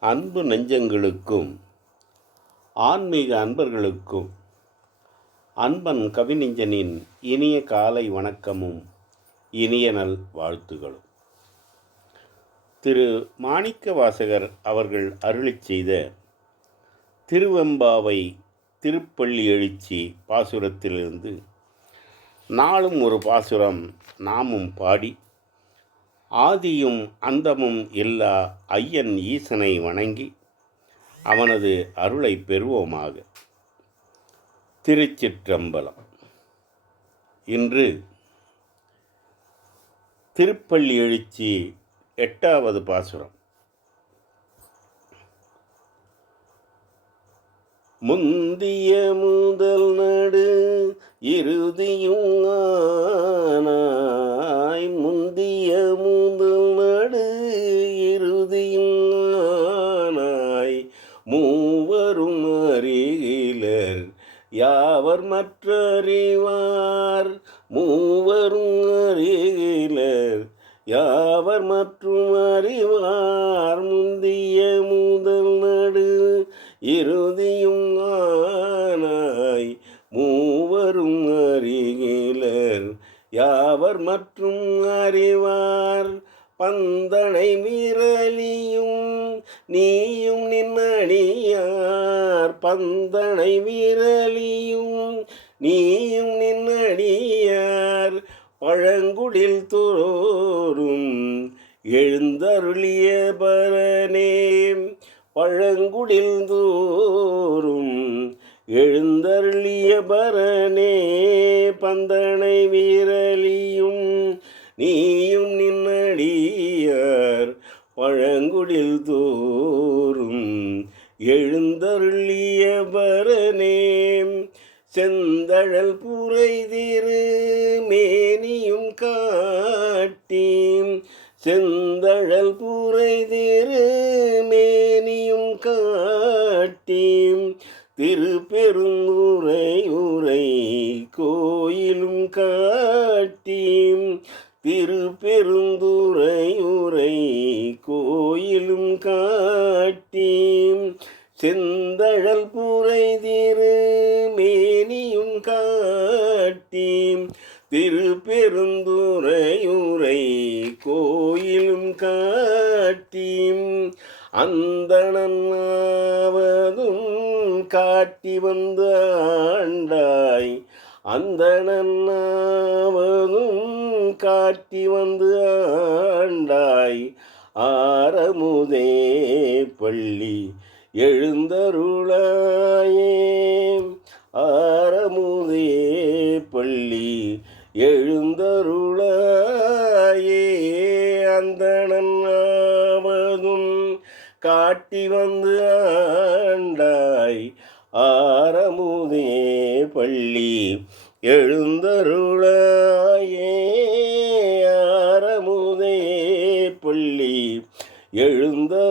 அன்பு நெஞ்சங்களுக்கும் ஆன்மீக அன்பர்களுக்கும் அன்பன் கவிநெஞ்சனின் இனிய காலை வணக்கமும் இனிய நல் வாழ்த்துகளும். திரு. மாணிக்க வாசகர் அவர்கள் அருளிச் செய்த திருவெம்பாவை திருப்பள்ளி எழுச்சி பாசுரத்திலிருந்து நாளும் ஒரு பாசுரம் நாமும் பாடி ஆதியும் அந்தமும் இல்லா ஐயன் ஈசனை வணங்கி அவனது அருளை பெறுவோமாக. திருச்சிற்றம்பலம். இன்று திருப்பள்ளி எழுச்சி எட்டாவது பாசுரம். முந்திய முதல் நடு இறுதியும் மூவரும் அறிகிலர் யாவர் மற்றறிவார்? மூவரும் அறிகிலர் யாவர் மற்றும் அறிவார்? முந்திய முதல் நடு இறுதியும் ஆனாய் மூவரும் அறிகிலர் யாவர் மற்றும் அறிவார்? பந்தனை விரலியும் நீயும் நின்னடியார் பந்தனை விரலியும். நீயும் நின்னடியார் பழங்குடில் தோறும் எழுந்தருளிய பரனே பழங்குடில் தோறும். எழுந்தருளிய பரனே பந்தனை வீரலியும். நீ எழுந்தருளிய பரனே செந்தழல் புரைதிரு மேனியும் காட்டி. செந்தழல் புரைதிரு மேனியும் காட்டி. பெருந்துரையுரை கோயிலும் காட்டியும் அந்தணனாவதும் காட்டி வந்த ஆண்டாய். அந்தணனாவதும் காட்டி வந்து ஆண்டாய். ஆரமுதே பள்ளி எழுந்தருளாயே. ஆரமுதே பள்ளி எழுந்தருளாயே அந்தனாவதும் காட்டி வந்து ஆண்டாய் ஆரமுதே பள்ளி. எழுந்தருளாயே ஆரமுதே பள்ளி. எழுந்தருளாயே